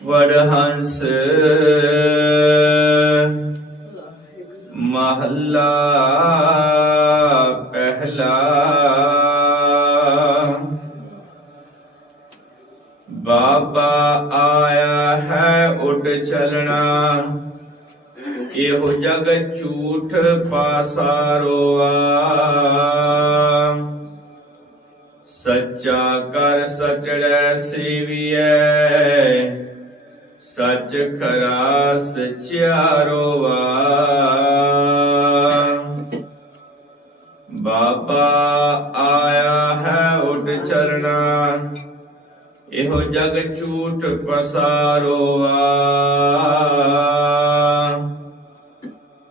ਵਡਹੰਸ ਮਹੱਲਾ ਪਹਿਲਾ ਬਾਬਾ ਆਇਆ ਹੈ ਉੱਡ ਚਲਣਾ ਇਹੋ ਜਗ ਝੂਠ ਪਾਸਾਰੋਆ ਸੱਚਾ ਕਰ ਸਚੜੈ ਸੇਵੀਐ ਸੱਚ ਖਰਾ ਸਚਿਆਰੋਵਾ ਬਾਬਾ ਆਇਆ ਹੈ ਉੱਡ ਚਰਣਾ, ਇਹੋ ਜਗ ਝੂਠ ਪਸਾਰੋ ਪਸਾਰੋਆ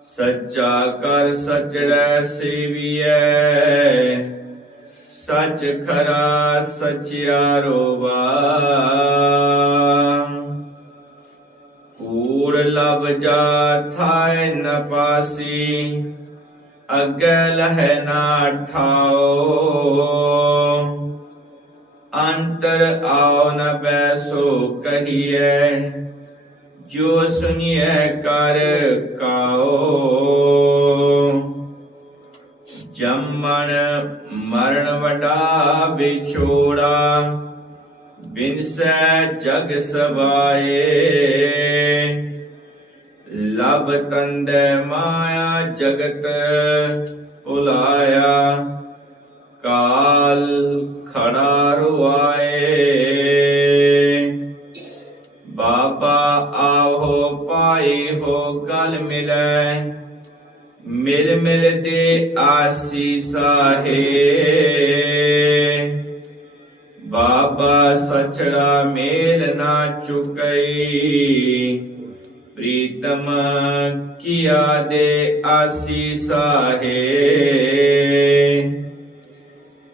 ਸੱਚਾ ਕਰ ਸਚੜੈ ਸੇਵੀਐ, ਸੱਚ ਖਰਾ ਸਚਿਆਰੋਵਾ ਕੂੜ ਲਬ ਜਾ ਥਾਇ ਨ ਪਾਸੀ, ਅੱਗੇ ਲਹਿ ਨਾ ਠਾਓ ਅੰਤਰ ਆਉ ਨ ਬੈਸੋ ਕਹੀਐ, ਜੋ ਸੁਨੀਐ ਕਰ ਕਾਓ ਜੰਮਣ ਮਰਨ ਵਡਾ ਵਿਛੋੜਾ ਵਿਨਸੈ ਜਗ ਸਵਾਏ। ਲਬ ਤੰਦੇ ਮਾਇਆ ਜਗਤ ਭੁਲਾਇਆ, ਕਾਲ ਖੜਾ ਰੁਆਏ। ਬਾਬਾ ਆਹੋ ਪਾਈ ਹੋ ਕਲ ਮਿਲੈ, ਮਿਲ ਮਿਲ ਦੇ ਆਸੀਸਾ ਹੈ ਬਾਬਾ ਸਚੜਾ ਮੇਲ ਨਾ ਚੁਕਈ ਪ੍ਰੀਤਮ ਕੀਆ ਦੇ ਆਸੀਸਾ ਹੈ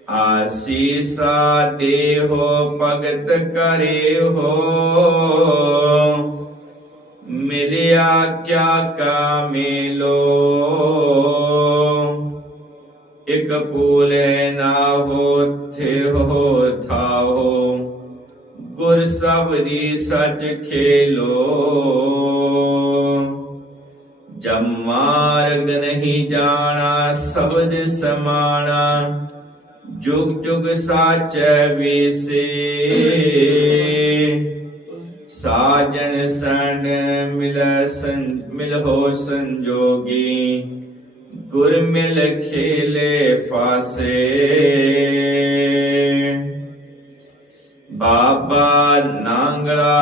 ਆਸੀਸਾ ਦੇਹੋ ਭਗਤ ਕਰੇ ਹੋ ਮਿਲਿਆ ਕਿਆ ਕਾ ਮੇਲੋ ਇਕ ਪੂਲੇ ਨਾ ਹੋਥੇ ਹੋ ਥਾਓ ਗੁਰ ਸਬਰੀ ਸਚ ਖੇਲੋ। ਜਮ ਮਾਰਗ ਨਹੀਂ ਜਾਣਾ, ਸ਼ਬਦ ਸਮਾਣਾ, ਜੁਗ ਜੁਗ ਸਾਚੈ ਵੀਸੇ। ਸਾਜਨ ਸਣ ਮਿਲੈ ਸੰ ਮਿਲਹੁ ਸੰਜੋਗੀ, ਗੁਰ ਮਿਲ ਖੇਲੇ ਫਾਸੇ। ਬਾਬਾ ਨਾਂਗੜਾ